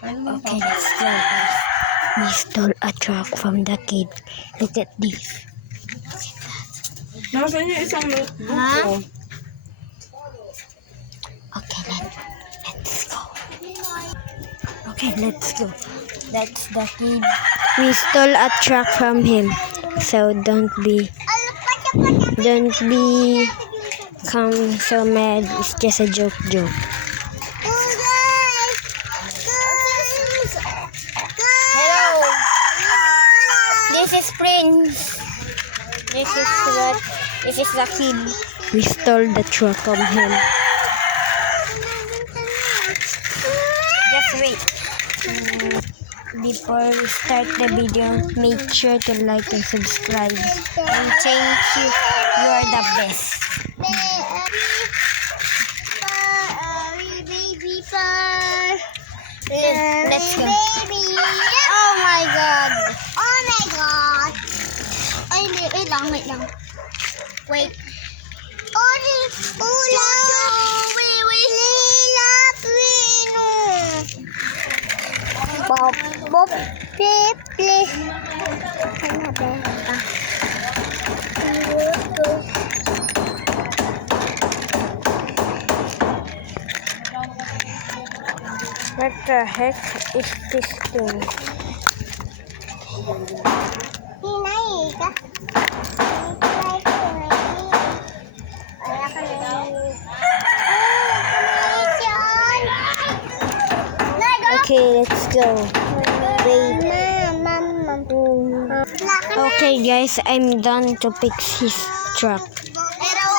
Okay, let's go, guys. We stole a truck from the kid. Look at this. Nasaan yung isang notebook Ha? ko? Okay, let's go. Okay, let's go. That's the kid. We stole a truck from him. So don't come so mad. It's just a joke. Hello. This is Prince. This is the kid. We stole the truck from him. Just wait. Before we start the video, make sure to like and subscribe. And thank you. You are the best. Let's go. Oh my God. Ay, wait lang. Wait. Bob, please. Ano ba? What the heck is this thing? Hinay ka. Okay, let's go. Wait. Okay, guys, I'm done to fix his truck.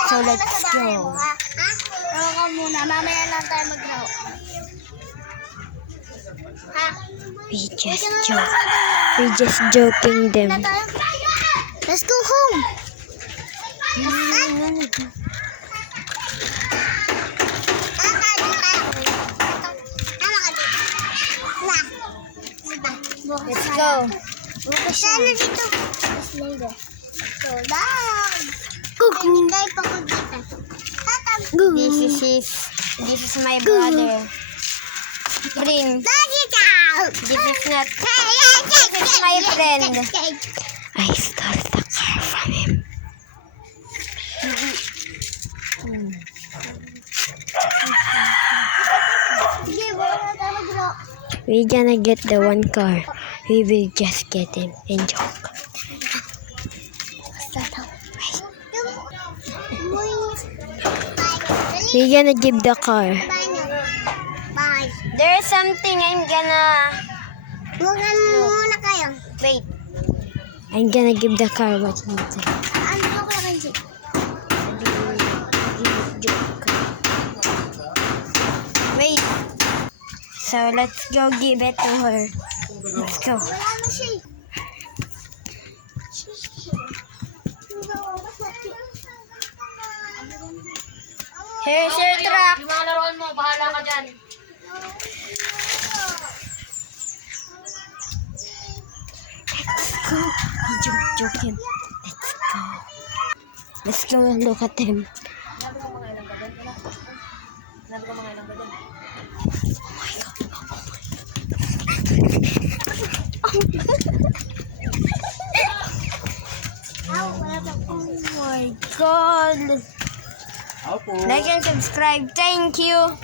So let's go. Ka muna, mamaya lang tayo mag-haw. Ha? We just joking them. Let's go home. Let's go. Sana dito. So lang. Kanigay pa ko dito. This is my brother. Prince. This is my friend. I stole the car from him. We're gonna get the one car. We will just get him and joke. We're gonna give the car. Bye. There's something I'm gonna... Bukan muna kayo. Wait. I'm gonna give the car what he needs. Ano ko lang si? Wait. So let's go give it to her. Let's go. Wala na siya. Here's your truck. Yung mga laruan mo, bahala ka dyan. Let's go. He joke him. Let's go and look at him. Oh my God. Like and subscribe. Thank you.